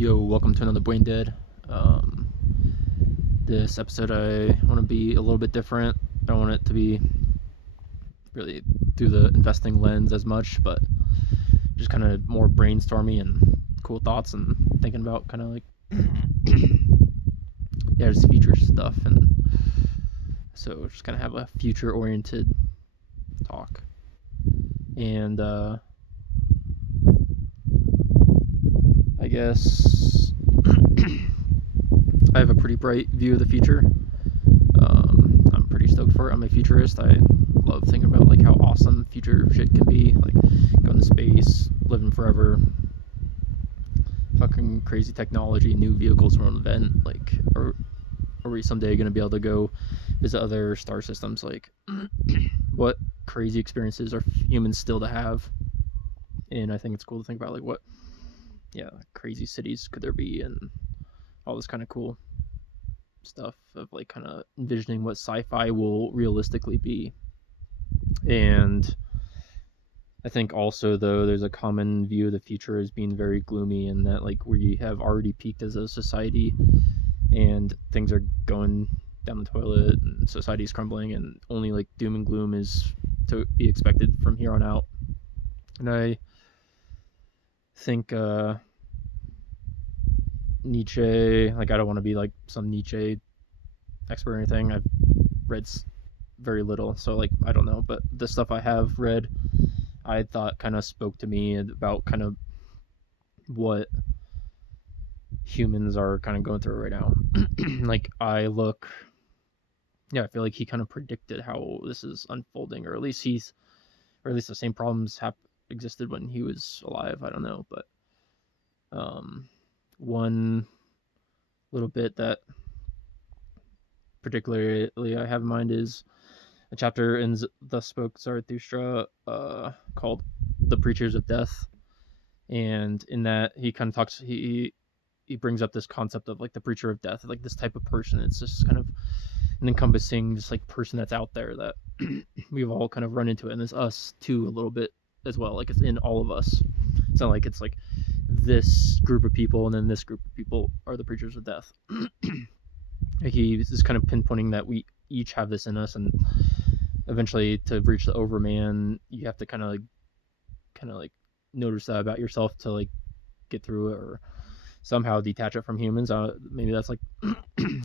Yo, welcome to another Brain Dead. Um, this episode, I want to be a little bit different. I don't want it to be really through the investing lens as much, but just kind of more brainstormy and cool thoughts and thinking about kind of like, yeah, just future stuff. And so just kind of have a future oriented talk. And I guess I have a pretty bright view of the future. I'm pretty stoked for it. I'm a futurist. I love thinking about like how awesome future shit can be, like going to space, living forever, fucking crazy technology, new vehicles won't invent. Like, are we someday gonna be able to go visit other star systems? Like, what crazy experiences are humans still to have? And I think it's cool to think about like what, yeah, crazy cities could there be, and all this kind of cool stuff of like kind of envisioning what sci-fi will realistically be. And I think also though there's a common view of the future as being very gloomy, and that like we have already peaked as a society and things are going down the toilet and society's crumbling and only like doom and gloom is to be expected from here on out. And I think Nietzsche, like I don't want to be like some Nietzsche expert or anything. I've read very little, so like I don't know, but the stuff I have read I thought kind of spoke to me about kind of what humans are kind of going through right now. Like I feel like he kind of predicted how this is unfolding, or at least the same problems have existed when he was alive. I don't know, but one little bit that particularly I have in mind is a chapter in Thus Spoke Zarathustra, called "The Preachers of Death," and in that he kind of talks he brings up this concept of like the preacher of death, like this type of person. It's just kind of an encompassing just like person that's out there that we've all kind of run into it, and it's us too a little bit as well. Like it's in all of us. It's not like it's like this group of people and then this group of people are the preachers of death. Like he is kind of pinpointing that we each have this in us, and eventually to reach the overman, you have to kind of like notice that about yourself to like get through it or somehow detach it from humans. Maybe that's like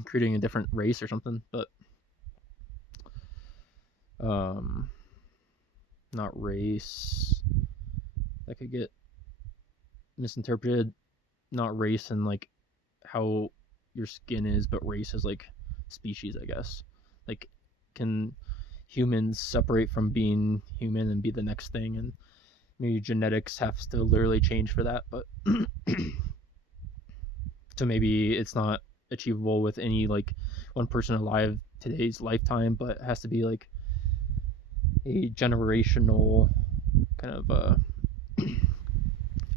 creating a different race or something, but um, not race. That could get misinterpreted. Not race and like how your skin is, but race is like species, I guess. Like, can humans separate from being human and be the next thing? And maybe genetics have to literally change for that, but so maybe it's not achievable with any like one person alive today's lifetime, but it has to be like a generational kind of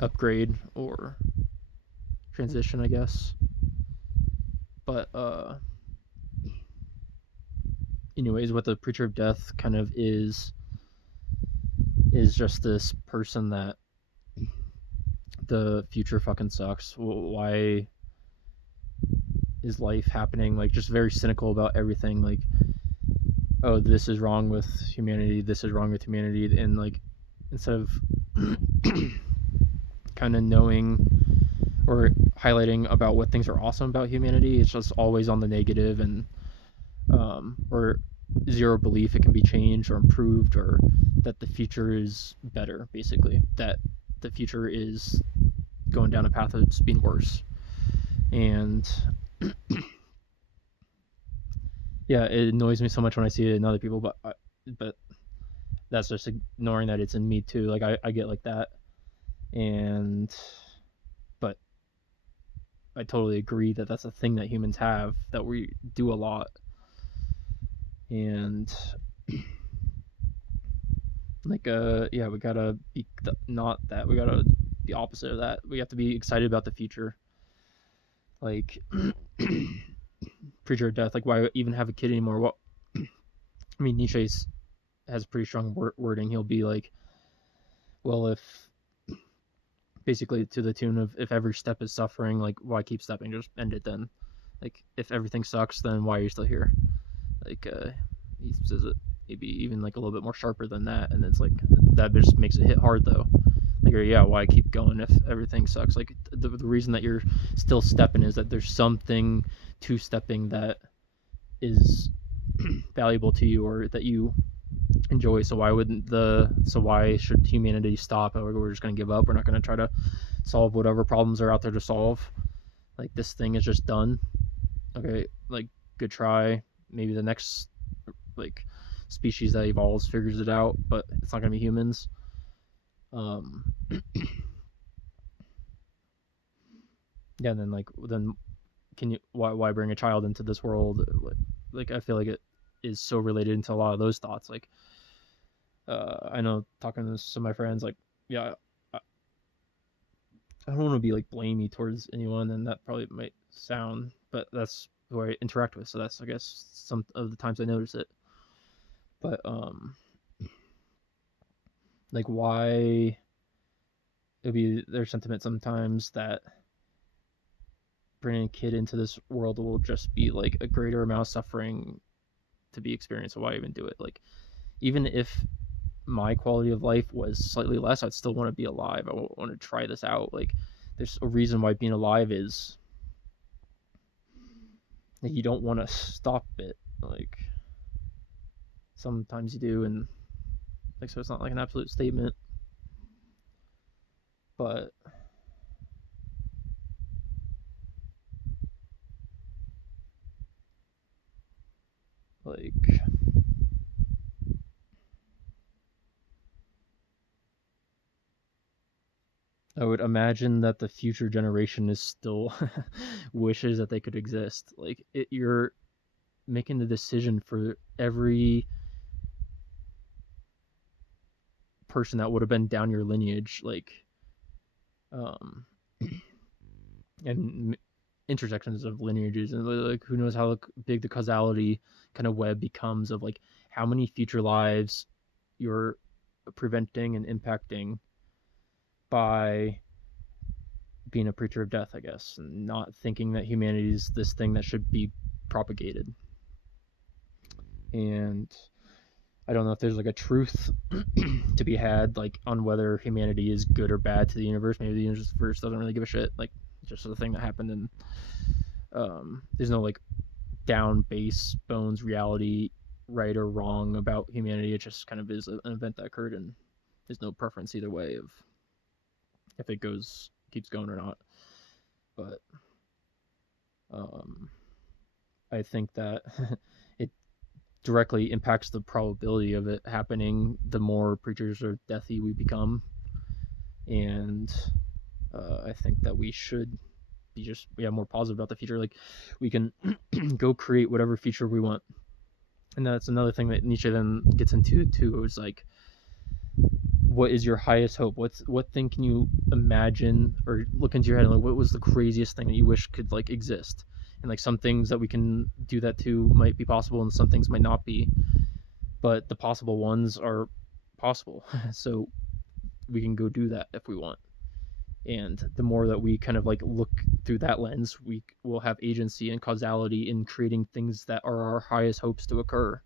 upgrade or transition, I guess. But anyways, what the preacher of death kind of is just this person that the future fucking sucks. Why is life happening? Like just very cynical about everything. Like, oh, this is wrong with humanity. This is wrong with humanity, and like instead of kind of knowing or highlighting about what things are awesome about humanity, it's just always on the negative and or zero belief it can be changed or improved, or that the future is better, basically that the future is going down a path of just being worse. And yeah, it annoys me so much when I see it in other people, but that's just ignoring that it's in me too. Like I get like that, and but I totally agree that that's a thing that humans have, that we do a lot. And like yeah, we gotta be not that, we gotta the opposite of that. We have to be excited about the future. Like preacher of death, like why even have a kid anymore? What I mean, Nietzsche has pretty strong wording. He'll be like, well, if basically to the tune of, if every step is suffering, like, why keep stepping? Just end it then. Like, if everything sucks, then why are you still here? Like, he says it maybe even like a little bit more sharper than that, and it's like, that just makes it hit hard though. Like, yeah, why keep going if everything sucks? Like, the reason that you're still stepping is that there's something to stepping that is valuable to you, or that you enjoy. So why should humanity stop? We're just going to give up. We're not going to try to solve whatever problems are out there to solve. Like, this thing is just done. Okay, like, good try. Maybe the next, like, species that evolves figures it out, but it's not going to be humans. Yeah, and then can you, why bring a child into this world? Like, I feel like it is so related into a lot of those thoughts. Like, I know, talking to some of my friends, like, yeah, I don't want to be like blamey towards anyone, and that probably might sound, but that's who I interact with, so that's, I guess, some of the times I notice it. But like, why it'd be their sentiment sometimes that bringing a kid into this world will just be like a greater amount of suffering to be experienced. So why even do it? Like, even if my quality of life was slightly less, I'd still want to be alive. I want to try this out. Like, there's a reason why being alive is, like, you don't want to stop it. Like, sometimes you do, and like, so it's not like an absolute statement, but like, I would imagine that the future generation is still wishes that they could exist. Like, you're making the decision for every person that would have been down your lineage, like, and intersections of lineages, and like, who knows how big the causality kind of web becomes of like how many future lives you're preventing and impacting by being a preacher of death, I guess, and not thinking that humanity is this thing that should be propagated. And I don't know if there's like a truth to be had, like, on whether humanity is good or bad to the universe. Maybe the universe doesn't really give a shit. Like, just the thing that happened, and there's no like down base bones reality, right or wrong about humanity. It just kind of is an event that occurred, and there's no preference either way of if it keeps going or not. But I think that it directly impacts the probability of it happening the more preachers of deathy we become. And I think that we should be just more positive about the future. Like, we can go create whatever future we want. And that's another thing that Nietzsche then gets into too, is like, what is your highest hope? What thing can you imagine or look into your head and, like, what was the craziest thing that you wish could like exist? And like, some things that we can do that to might be possible, and some things might not be, but the possible ones are possible. So we can go do that if we want. And the more that we kind of like look through that lens, we will have agency and causality in creating things that are our highest hopes to occur.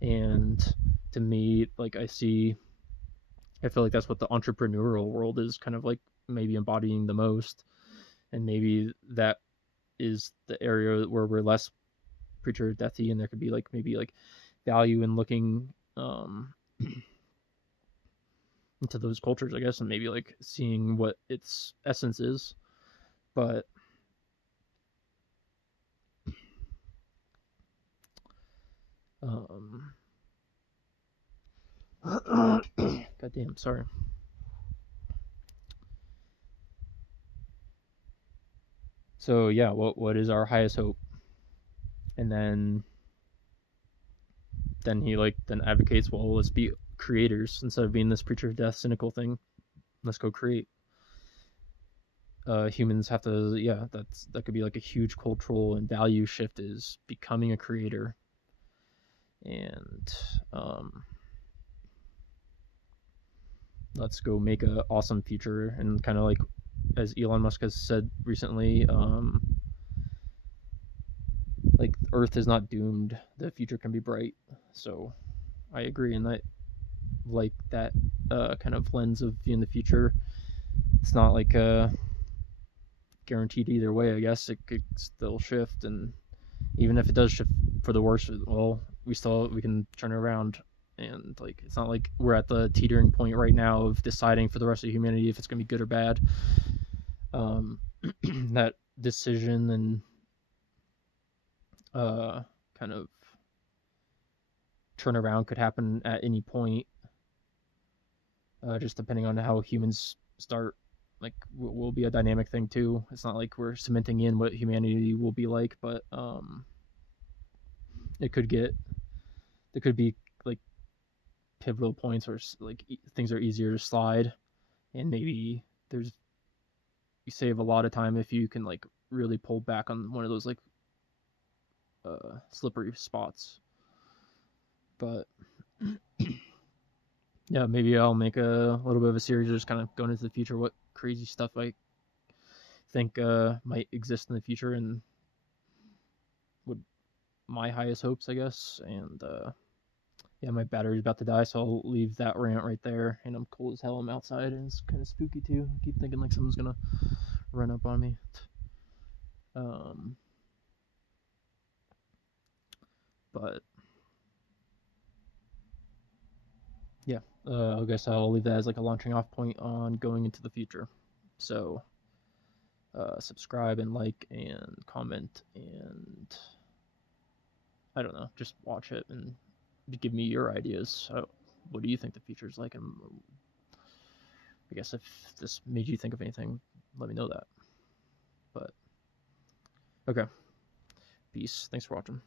And to me, like, I feel like that's what the entrepreneurial world is kind of like maybe embodying the most. And maybe that is the area where we're less preacher deathy, and there could be like maybe like value in looking into those cultures, I guess, and maybe like seeing what its essence is. But goddamn, sorry. So yeah, what is our highest hope? And then he then advocates, well, let's be creators instead of being this preacher of death cynical thing. Let's go create. Humans have to, that could be like a huge cultural and value shift, is becoming a creator. And let's go make a awesome future. And kind of like as Elon Musk has said recently, like Earth is not doomed. The future can be bright. So I agree in that, like that kind of lens of viewing the future. It's not like guaranteed either way. I guess it could still shift, and even if it does shift for the worse, well, we can turn it around. And like it's not like we're at the teetering point right now of deciding for the rest of humanity if it's gonna be good or bad. That decision and kind of turnaround could happen at any point, just depending on how humans start. Like will be a dynamic thing too. It's not like we're cementing in what humanity will be like, but it could get there could be like pivotal points where like things are easier to slide, and maybe there's you save a lot of time if you can like really pull back on one of those like slippery spots. But yeah, maybe I'll make a little bit of a series just kind of going into the future, what crazy stuff I think might exist in the future, and would my highest hopes, I guess. And yeah, my battery's about to die, so I'll leave that rant right there. And I'm cold as hell. I'm outside, and it's kind of spooky too. I keep thinking like someone's gonna run up on me. Um, but yeah, I guess I'll leave that as like a launching off point on going into the future. So subscribe and like and comment, and I don't know, just watch it and give me your ideas. So, what do you think the future is like? And I guess if this made you think of anything, let me know that. But okay, peace. Thanks for watching.